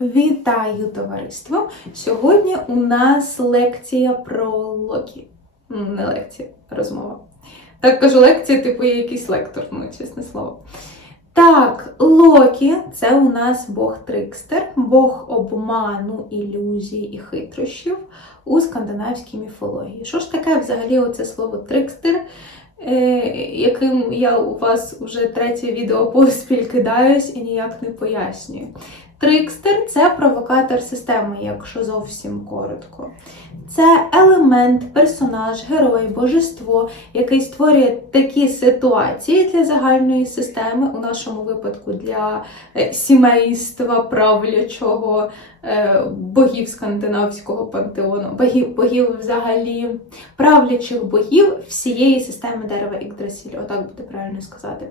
Вітаю товариство! Сьогодні у нас лекція про Локі. Не лекція, розмова. Так кажу лекція, типу є якийсь лектор, ну, чесне слово. Так, Локі це у нас Бог Трикстер, Бог обману, ілюзій і хитрощів у скандинавській міфології. Що ж таке взагалі оце слово трикстер? е, яким я у вас вже третє відео поспіль кидаюсь і ніяк не пояснюю. Трикстер це провокатор системи, якщо зовсім коротко. Це елемент, персонаж, герой, божество, який створює такі ситуації для загальної системи, у нашому випадку для е, сімейства правлячого е, богів скандинавського пантеону, богів, богів взагалі правлячих богів всієї системи дерева Ікдрасіль, отак буде правильно сказати.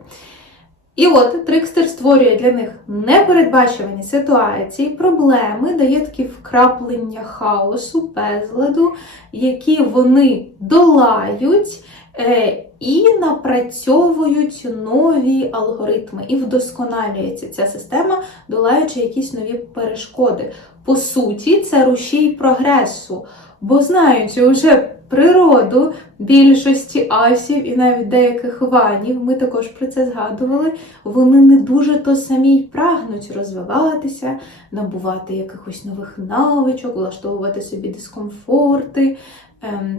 І от Трикстер створює для них непередбачувані ситуації, проблеми, дає такі вкраплення хаосу, безладу, які вони долають е, і напрацьовують нові алгоритми. І вдосконалюється ця система, долаючи якісь нові перешкоди. По суті, це рушій прогресу, бо знаючи вже природу більшості асів і навіть деяких ванів, ми також про це згадували, вони не дуже то самі прагнуть розвиватися, набувати якихось нових навичок, влаштовувати собі дискомфорти. Ем,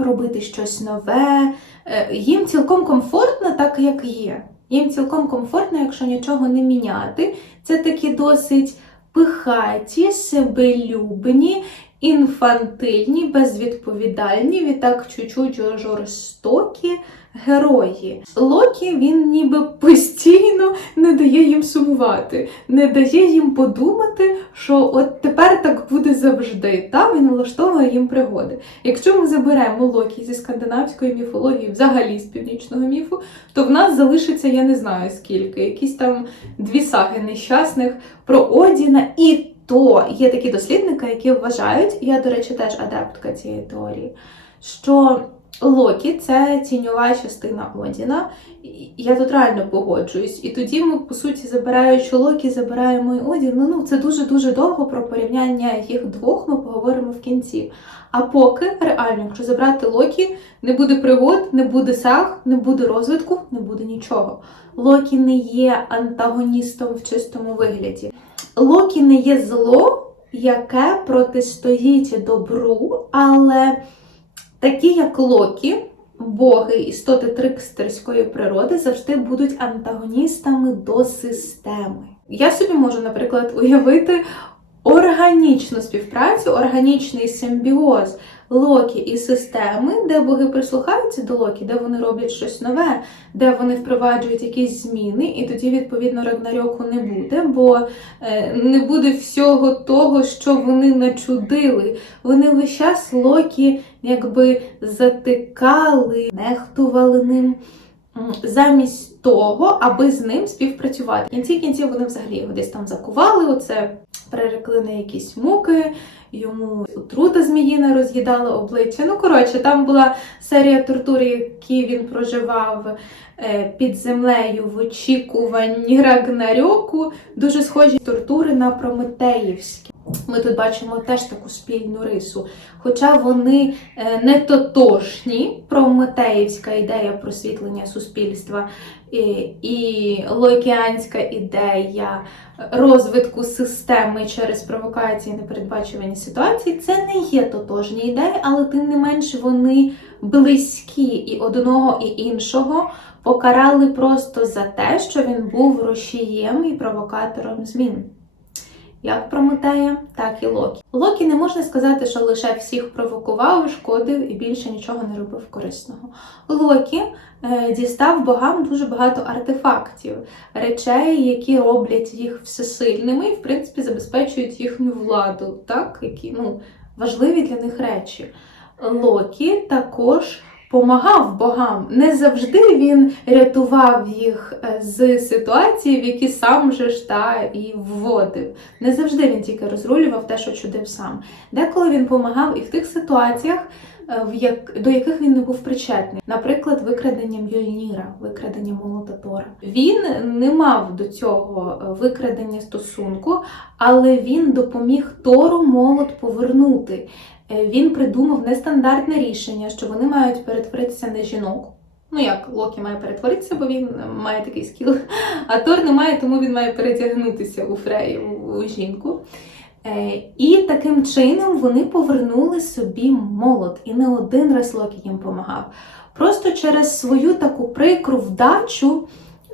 Робити щось нове. Е, Їм цілком комфортно, так як є. Їм цілком комфортно, якщо нічого не міняти. Це такі досить пихаті, себелюбні, інфантильні, безвідповідальні, відтак чуть-чуть жорстокі герої. Локі він ніби постійно не дає їм сумувати, не дає їм подумати, що от тепер так буде завжди. Та він влаштовує їм пригоди. Якщо ми заберемо Локі зі скандинавської міфології, взагалі з північного міфу, то в нас залишиться я не знаю скільки, якісь там дві саги нещасних про Одіна і. То є такі дослідники, які вважають, я, до речі, теж адептка цієї теорії, що Локі це тіньова частина Одіна. Я тут реально погоджуюсь. І тоді ми, по суті, забираючи Локі, забираємо і Одін. Ну, ну це дуже-дуже довго про порівняння їх двох ми поговоримо в кінці. А поки реально, якщо забрати Локі, не буде пригод, не буде саг, не буде розвитку, не буде нічого. Локі не є антагоністом в чистому вигляді. Локі не є зло, яке протистоїть добру, але такі, як Локі, боги, істоти трикстерської природи, завжди будуть антагоністами до системи. Я собі можу, наприклад, уявити органічну співпрацю, органічний симбіоз Локі і системи, де боги прислухаються до Локі, де вони роблять щось нове, де вони впроваджують якісь зміни, і тоді, відповідно, Рагнарьоку не буде, бо е, не буде всього того, що вони начудили. Вони весь час Локі якби затикали, нехтували ним. Замість того, аби з ним співпрацювати. В кінці кінців вони взагалі його десь там закували, оце перерекли на якісь муки, йому отрута зміїна роз'їдала обличчя. Ну, коротше, там була серія тортур, які він проживав е, під землею в очікуванні Рагнарьоку. Дуже схожі тортури на Прометеївські. Ми тут бачимо теж таку спільну рису. Хоча вони е, не тотожні, прометеївська ідея просвітлення суспільства і, і лоокеанська ідея розвитку системи через провокації непередбачувані ситуації, це не є тотожні ідеї, але тим не менш вони близькі і одного і іншого покарали просто за те, що він був рушієм і провокатором змін. Як Прометея, так і Локі. Локі не можна сказати, що лише всіх провокував, шкодив і більше нічого не робив корисного. Локі е, дістав богам дуже багато артефактів, речей, які роблять їх всесильними і, в принципі, забезпечують їхню владу, так? які ну, важливі для них речі. Локі також помагав богам. Не завжди він рятував їх е, з ситуації, в які сам же ж та і вводив. Не завжди він тільки розрулював те, що чудив сам. Деколи він помагав і в тих ситуаціях. До яких він не був причетний. Наприклад, викрадення Мьольніра, викрадення молота Тора. Він не мав до цього е, викрадення стосунку, але він допоміг Тору молот повернути. Е, Він придумав нестандартне рішення, що вони мають перетворитися на жінок. Ну як Локі має перетворитися, бо він е, має такий скіл, а Тор не має, тому він має перетягнутися у Фрею, у жінку. Е, І таким чином вони повернули собі молот, і не один раз Локі їм допомагав. Просто через свою таку прикру вдачу.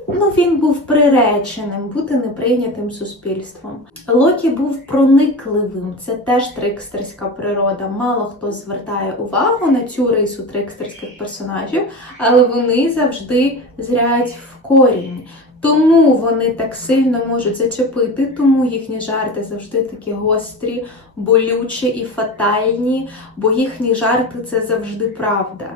Ну, він був приреченим бути неприйнятим суспільством. Локі був проникливим, це теж трикстерська природа. Мало хто звертає увагу на цю рису трикстерських персонажів, але вони завжди зрять в корінь. Тому вони так сильно можуть зачепити, тому їхні жарти завжди такі гострі, болючі і фатальні, бо їхні жарти це завжди правда.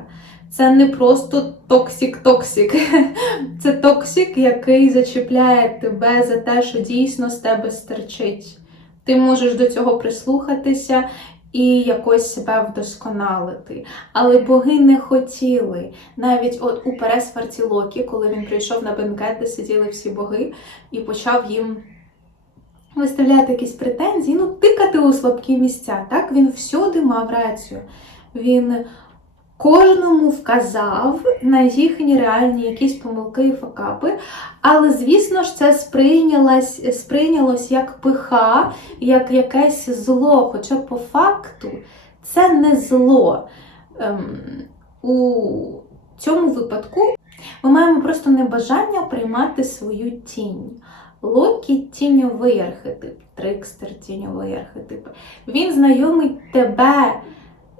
Це не просто токсік-токсік. Це токсик, який зачіпляє тебе за те, що дійсно з тебе стерчить. Ти можеш до цього прислухатися і якось себе вдосконалити. Але боги не хотіли. Навіть от у пересварці Локі, коли він прийшов на бенкет, де сиділи всі боги, і почав їм виставляти якісь претензії, ну, тикати у слабкі місця. Так, він всюди мав рацію. Він кожному вказав на їхні реальні якісь помилки і факапи. Але, звісно ж, це сприйнялось, сприйнялось як пиха, як якесь зло. Хоча по факту це не зло. Ем, у цьому випадку ми маємо просто небажання приймати свою тінь. Локі тіньовий архетип, трикстер тіньовий архетип. Він знайомить тебе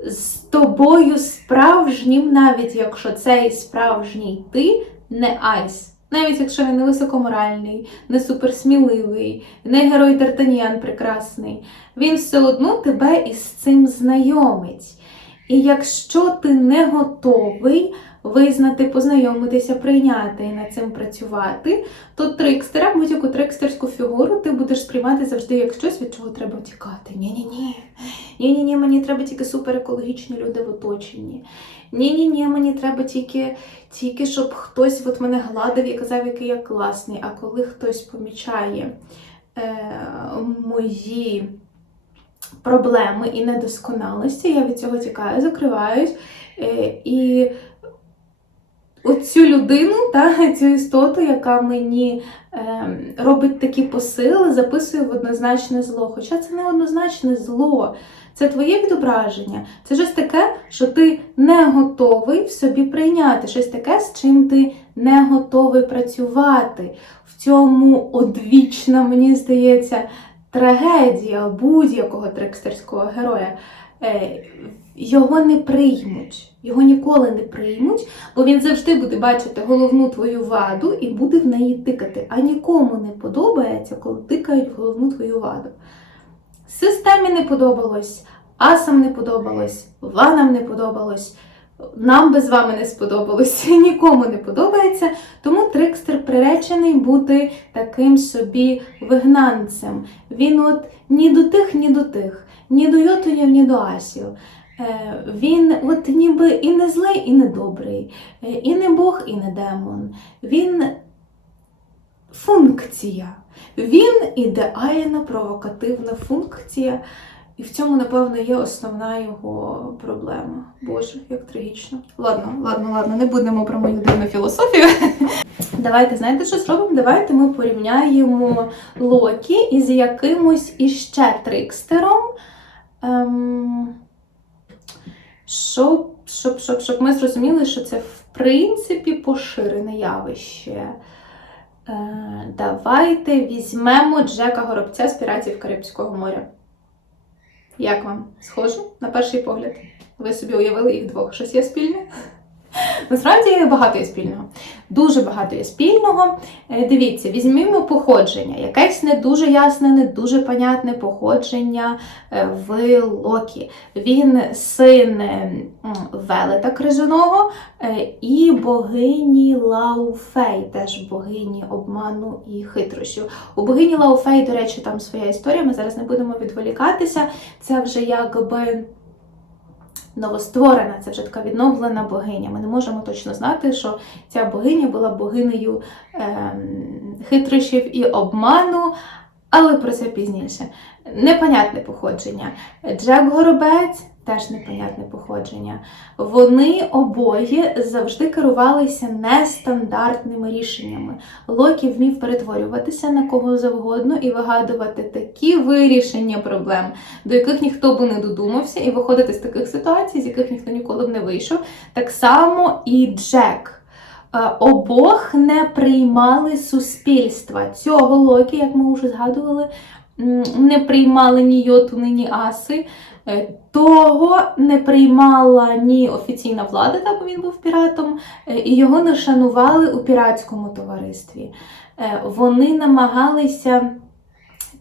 з тобою справжнім, навіть якщо цей справжній ти не айс. Навіть якщо він не високоморальний, не суперсміливий, не герой Д'Артаньян прекрасний, він все одно тебе із цим знайомить. І якщо ти не готовий визнати, познайомитися, прийняти і над цим працювати, то трикстера, будь-яку трикстерську фігуру ти будеш сприймати завжди як щось, від чого треба тікати. Ні-ні-ні. Ні-ні-ні, мені треба тільки суперекологічні люди в оточенні. Ні-ні-ні, мені треба тільки, тільки, щоб хтось от мене гладив і казав, який я класний. А коли хтось помічає е, мої проблеми і недосконалості, я від цього тікаю, закриваюсь. Е, і оцю людину, та, цю істоту, яка мені е, робить такі посили, записую в однозначне зло. Хоча це не однозначне зло. Це твоє відображення. Це щось таке, що ти не готовий в собі прийняти. Щось таке, з чим ти не готовий працювати. В цьому одвічна, мені здається, трагедія будь-якого трикстерського героя. Е, Його не приймуть, його ніколи не приймуть, бо він завжди буде бачити головну твою ваду і буде в неї тикати. А нікому не подобається, коли тикають в головну твою ваду. Системі не подобалось, асам не подобалось, ванам не подобалось, нам би з вами не сподобалось, нікому не подобається. Тому трикстер приречений бути таким собі вигнанцем. Він от ні до тих, ні до тих, ні до йотунів, ні до асів. Е, Він от ніби і не злий, і не добрий, е, і не Бог, і не демон. Він функція. Він ідеальна провокативна функція, і в цьому, напевно, є основна його проблема. Боже, як трагічно. Ладно, ладно, ладно, не будемо про мою дивну філософію. Давайте, знаєте, що зробимо? Давайте ми порівняємо Локі із якимось іще трикстером. Ем... Щоб, щоб, щоб, щоб ми зрозуміли, що це в принципі поширене явище. Е, давайте візьмемо Джека Горобця з піратів Карибського моря. Як вам? Схоже, на перший погляд. Ви собі уявили їх двох. Щось є спільне? Насправді багато є спільного. Дуже багато є спільного. Е, Дивіться, візьмімо походження. Якесь не дуже ясне, не дуже понятне походження е, в Локі. Він син Велета Крижаного е, і богині Лауфей, теж богині обману і хитрощів. У богині Лауфей, до речі, там своя історія. Ми зараз не будемо відволікатися. Це вже якби новостворена, це вже така відновлена богиня. Ми не можемо точно знати, що ця богиня була богинею е, хитрощів і обману, але про це пізніше. Непонятне походження. Джек Горобець теж непонятне походження. Вони обоє завжди керувалися нестандартними рішеннями. Локі вмів перетворюватися на кого завгодно і вигадувати такі вирішення проблем, до яких ніхто би не додумався, і виходити з таких ситуацій, з яких ніхто ніколи б не вийшов. Так само і Джек. Е, Обох не приймали суспільства. Цього Локі, як ми вже згадували, не приймали ні йотуни, ні аси. Того не приймала ні офіційна влада, та бо він був піратом, е, і його не шанували у піратському товаристві. Е, Вони намагалися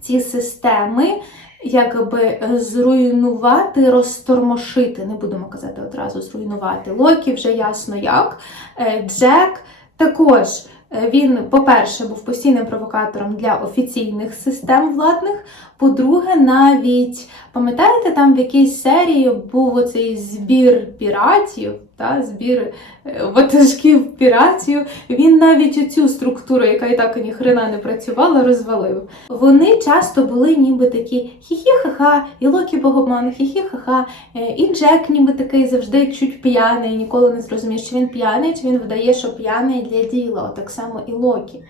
ці системи якби зруйнувати, розтормошити. Не будемо казати одразу зруйнувати. Локі вже ясно як. Е, Джек також. Е, Він, по-перше, був постійним провокатором для офіційних систем владних. По-друге, навіть пам'ятаєте, там в якійсь серії був оцей збір піратів, та, збір е, ватажків піратів. Він навіть цю структуру, яка і так ніхрена не працювала, розвалив. Вони часто були ніби такі хі-хі-ха-ха, і Локі богоман, хі-хі-ха-ха, Е, і Джек ніби такий завжди чуть п'яний, ніколи не зрозумієш, чи він п'яний, чи він видає, що п'яний для діла. Так само і Локі.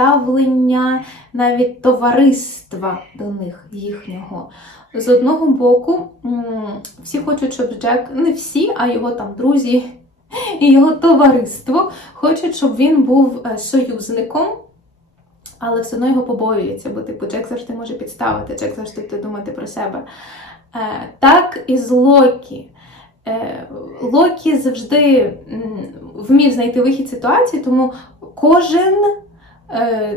Ставлення навіть товариства до них їхнього. З одного боку, всі хочуть, щоб Джек, не всі, а його там друзі і його товариство хочуть, щоб він був е, союзником. Але все одно його побоюється, бо типу Джек завжди може підставити, Джек завжди буде думати про себе. Е, так і з Локі. Е, Локі завжди вмів знайти вихід ситуації, тому кожен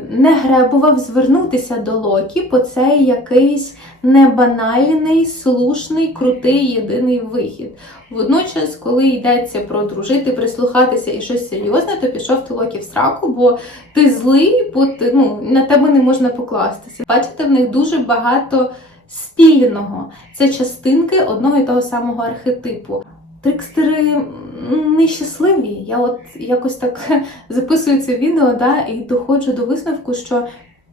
не гребував звернутися до Локі по цей якийсь небанальний, слушний, крутий єдиний вихід. Водночас, коли йдеться про дружити, прислухатися і щось серйозне, то пішов ти Локі в сраку, бо ти злий, бо ти, ну, на тебе не можна покластися. Бачите, в них дуже багато спільного. Це частинки одного і того самого архетипу. Трикстери нещасливі. Я от якось так записую це відео да, і доходжу до висновку, що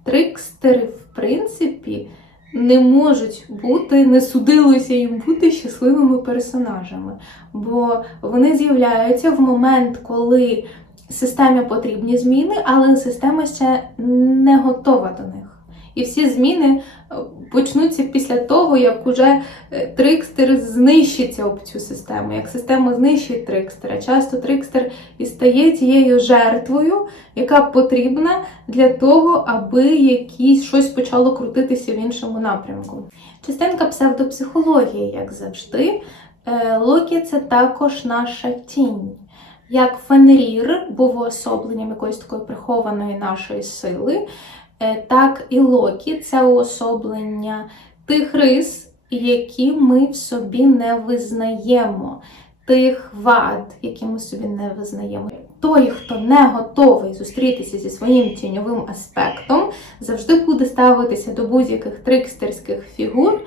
трикстери, в принципі, не можуть бути, не судилося їм бути щасливими персонажами. Бо вони з'являються в момент, коли системі потрібні зміни, але система ще не готова до них. І всі зміни е, почнуться після того, як уже е, трикстер знищиться об цю систему, як система знищить трикстера. Часто трикстер і стає тією жертвою, яка потрібна для того, аби якісь щось почало крутитися в іншому напрямку. Частинка псевдопсихології, як завжди. Е, Локі це також наша тінь. Як Фенрір був уособленням якоїсь такої прихованої нашої сили, так і Локі це уособлення тих рис, які ми в собі не визнаємо, тих вад, які ми собі не визнаємо. Той, хто не готовий зустрітися зі своїм тіньовим аспектом, завжди буде ставитися до будь-яких трикстерських фігур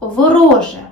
вороже.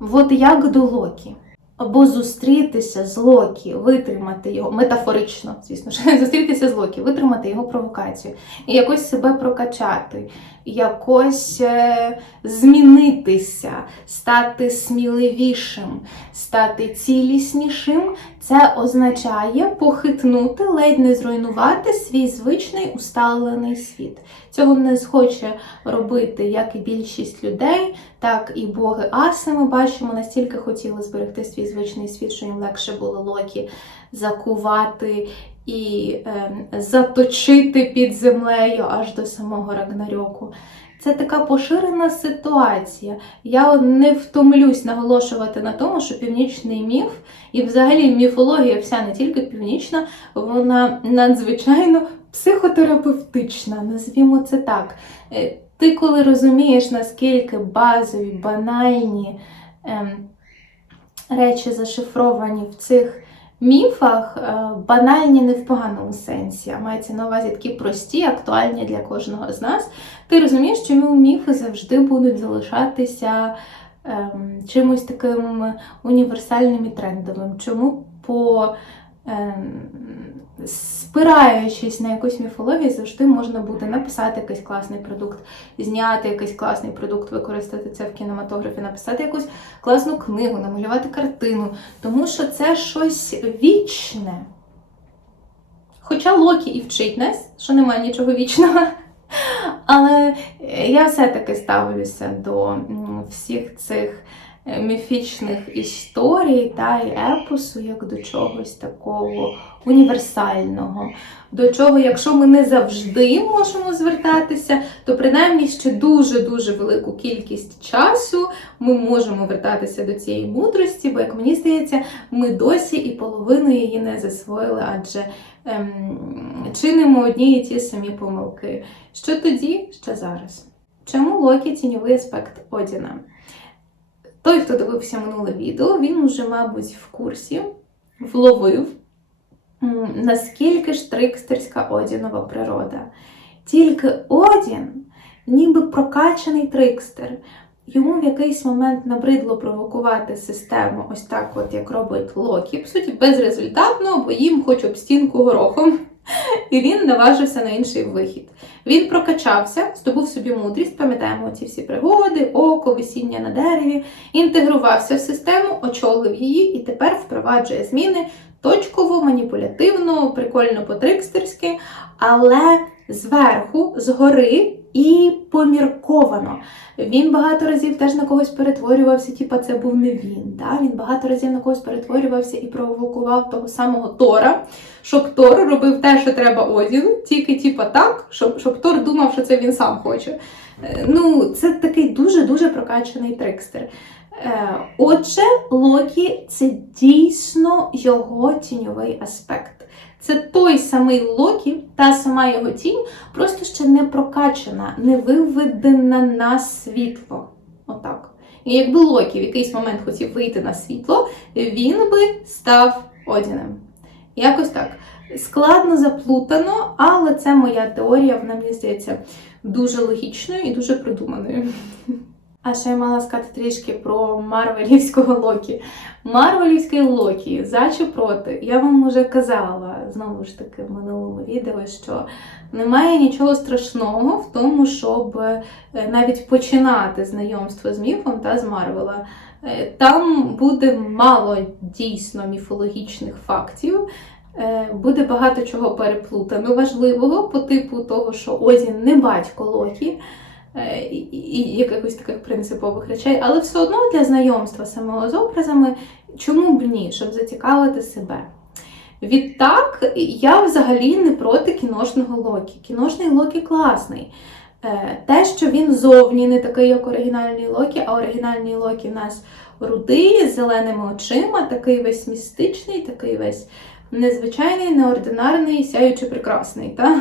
От як до Локі. Або зустрітися з Локі, витримати його метафорично, звісно ж, зустрітися з Локі, витримати його провокацію, і якось себе прокачати, якось е, змінитися, стати сміливішим, стати ціліснішим. Це означає похитнути, ледь не зруйнувати свій звичний усталений світ. Цього не схоче робити як і більшість людей, так і боги Аси. Ми бачимо, настільки хотіли зберегти свій звичний світ, що їм легше було Локі закувати і е, заточити під землею аж до самого Рагнарьоку. Це така поширена ситуація. Я не втомлюсь наголошувати на тому, що північний міф і взагалі міфологія, вся не тільки північна, вона надзвичайно психотерапевтична, назвімо це так. Е, Ти, коли розумієш, наскільки базові, банальні ем, речі зашифровані в цих міфах, е, банальні не в поганому сенсі, а мається на увазі такі прості, актуальні для кожного з нас, ти розумієш, чому міфи завжди будуть залишатися ем, чимось таким універсальним і трендовим? Чому по спираючись на якусь міфологію, завжди можна буде написати якийсь класний продукт, зняти якийсь класний продукт, використати це в кінематографі, написати якусь класну книгу, намалювати картину, тому що це щось вічне. Хоча Локі і вчить нас, що немає нічого вічного. Але я все-таки ставлюся до всіх цих міфічних історій та й епосу як до чогось такого універсального. До чого, якщо ми не завжди можемо звертатися, то принаймні ще дуже-дуже велику кількість часу ми можемо вертатися до цієї мудрості, бо, як мені здається, ми досі і половину її не засвоїли, адже ем, чинимо одні і ті самі помилки. Що тоді, що зараз? Чому Локі тіньовий аспект Одіна? Той, хто дивився минуле відео, він уже, мабуть, в курсі вловив, наскільки ж трикстерська Одінова природа. Тільки Одін, ніби прокачаний трикстер. Йому в якийсь момент набридло провокувати систему, ось так, от як робить Локі. По суті, безрезультатно, бо їм хоч об стінку горохом. І він наважився на інший вихід. Він прокачався, здобув собі мудрість, пам'ятаємо ці всі пригоди, око, висіння на дереві, інтегрувався в систему, очолив її і тепер впроваджує зміни точково, маніпулятивно, прикольно по-трикстерськи, але зверху, згори і помірковано. Він багато разів теж на когось перетворювався, типа це був не він. Да? Він багато разів на когось перетворювався і провокував того самого Тора, щоб Тор робив те, що треба Одіну, тільки типа так, щоб, щоб Тор думав, що це він сам хоче. Е, Ну, це такий дуже-дуже прокачаний трикстер. Е, Отже, Локі це дійсно його тіньовий аспект. Це той самий Локі, та сама його тінь, просто ще не прокачана, не виведена на світло. Отак. І якби Локі в якийсь момент хотів вийти на світло, він би став Одіним. Якось так. Складно заплутано, але це моя теорія, вона мені здається дуже логічною і дуже продуманою. А ще я мала сказати трішки про Марвелівського Локі. Марвелівський Локі, за чи проти, я вам вже казала знову ж таки в минулому відео, що немає нічого страшного в тому, щоб е, навіть починати знайомство з міфом та з Марвела. Е, Там буде мало дійсно міфологічних фактів. Е, Буде багато чого переплутано важливого по типу того, що Озін не батько Локі і і якихось таких принципових речей, але все одно для знайомства самого з образами, чому б ні, щоб зацікавити себе. Відтак, я взагалі не проти кіношного Локі. Кіношний Локі класний. Е, Те, що він зовні не такий, як оригінальний Локі, а оригінальний Локі в нас рудий, з зеленими очима, такий весь містичний, такий весь незвичайний, неординарний, сяючи прекрасний. Та?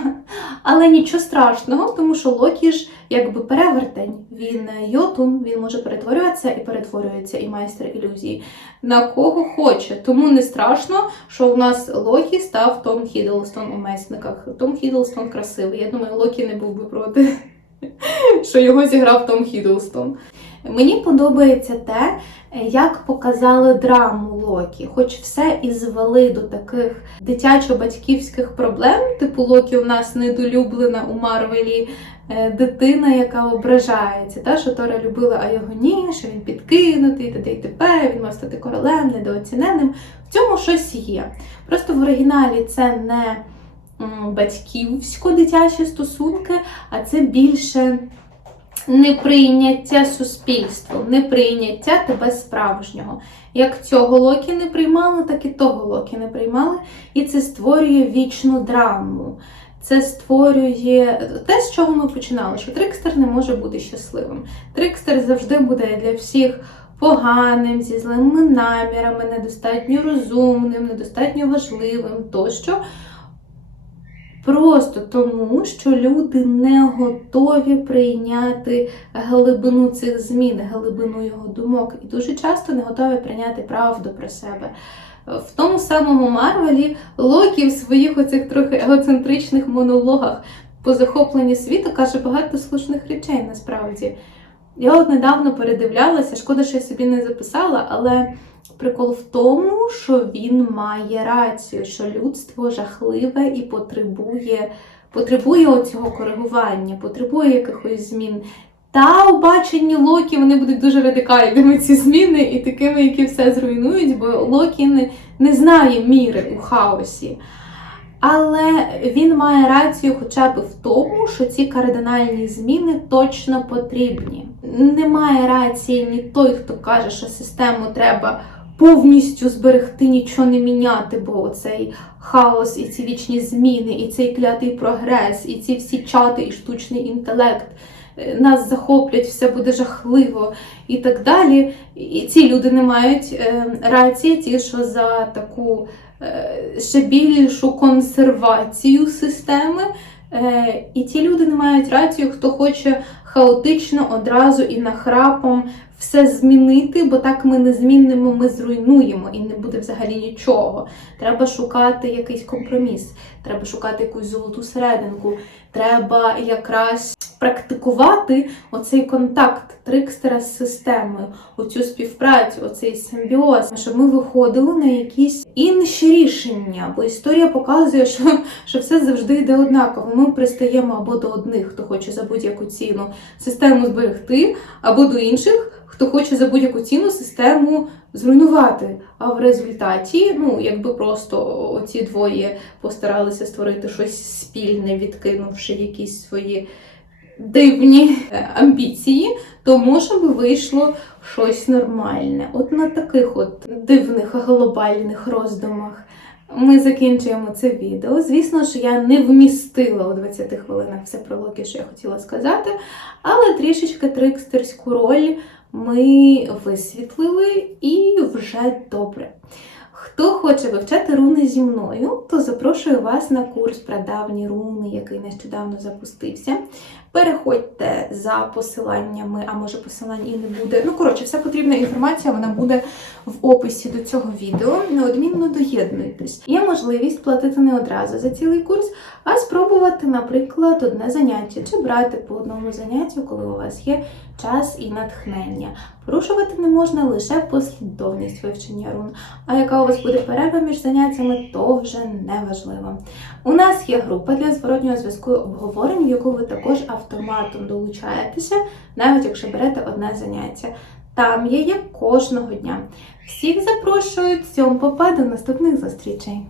Але нічого страшного, тому що Локі ж якби перевертень. Він йотун, він може перетворюватися і перетворюється, і майстер ілюзії на кого хоче. Тому не страшно, що в нас Локі став Том Хіддлстон у месниках. Том Хіддлстон красивий. Я думаю, Локі не був би проти, що його зіграв Том Хіддлстон. Мені подобається те, як показали драму Локі, хоч все і звели до таких дитячо-батьківських проблем, типу Локі у нас недолюблена у Марвелі е, дитина, яка ображається, та, що Тора любила, а його ні, що він підкинутий, т.д. і т.п., він мав стати королем, недооціненим. В цьому щось є. Просто в оригіналі це не батьківсько-дитячі стосунки, а це більше неприйняття суспільством, неприйняття тебе справжнього. Як цього Локі не приймали, так і того Локі не приймали. І це створює вічну драму. Це створює те, з чого ми починали, що Трикстер не може бути щасливим. Трикстер завжди буде для всіх поганим, зі злими намірами, недостатньо розумним, недостатньо важливим тощо. Просто тому, що люди не готові прийняти глибину цих змін, глибину його думок, і дуже часто не готові прийняти правду про себе. В тому самому Марвелі Локі в своїх оцих трохи егоцентричних монологах по захопленні світу каже багато слушних речей насправді. Я от недавно передивлялася, шкода, що я собі не записала, але прикол в тому, що він має рацію, що людство жахливе і потребує, потребує оцього коригування, потребує якихось змін. Та у баченні Локі вони будуть дуже радикальними ці зміни і такими, які все зруйнують, бо Локі не, не знає міри у хаосі. Але він має рацію хоча б в тому, що ці кардинальні зміни точно потрібні. Немає рації ні той, хто каже, що систему треба повністю зберегти, нічого не міняти, бо цей хаос і ці вічні зміни, і цей клятий прогрес, і ці всі чати, і штучний інтелект е, нас захоплять, все буде жахливо і так далі. І ці люди не мають е, рації, ті, що за таку е, ще більшу консервацію системи. І ті люди не мають рацію, хто хоче хаотично одразу і нахрапом все змінити, бо так ми не змінимо, ми зруйнуємо і не буде взагалі нічого. Треба шукати якийсь компроміс, треба шукати якусь золоту серединку, треба якраз практикувати оцей контакт трикстера з системою, оцю співпрацю, оцей симбіоз, щоб ми виходили на якісь інші рішення. Бо історія показує, що, що все завжди йде однаково. Ми пристаємо або до одних, хто хоче за будь-яку ціну систему зберегти, або до інших, хто хоче за будь-яку ціну систему зруйнувати. А в результаті, ну, якби просто оці двоє постаралися створити щось спільне, відкинувши якісь свої дивні е, амбіції, то може би вийшло щось нормальне. От на таких от дивних глобальних роздумах. Ми закінчуємо це відео. Звісно ж, я не вмістила у 20 хвилинах все про Локі, що я хотіла сказати, але трішечки трикстерську роль ми висвітлили і вже добре. Хто хоче вивчати руни зі мною, то запрошую вас на курс прадавні руни, який нещодавно запустився. Переходьте за посиланнями, а може посилань і не буде. Ну, коротше, вся потрібна інформація вона буде в описі до цього відео. Неодмінно доєднуйтесь. Є можливість платити не одразу за цілий курс, а спробувати, наприклад, одне заняття чи брати по одному заняттю, коли у вас є час і натхнення. Порушувати не можна лише послідовність вивчення рун. А яка у вас буде перерва між заняттями, то вже не важливо. У нас є група для зворотнього зв'язку обговорень, в яку ви також автоматом долучаєтеся, навіть якщо берете одне заняття. Там є як кожного дня. Всіх запрошую, цьому попа до наступних зустрічей!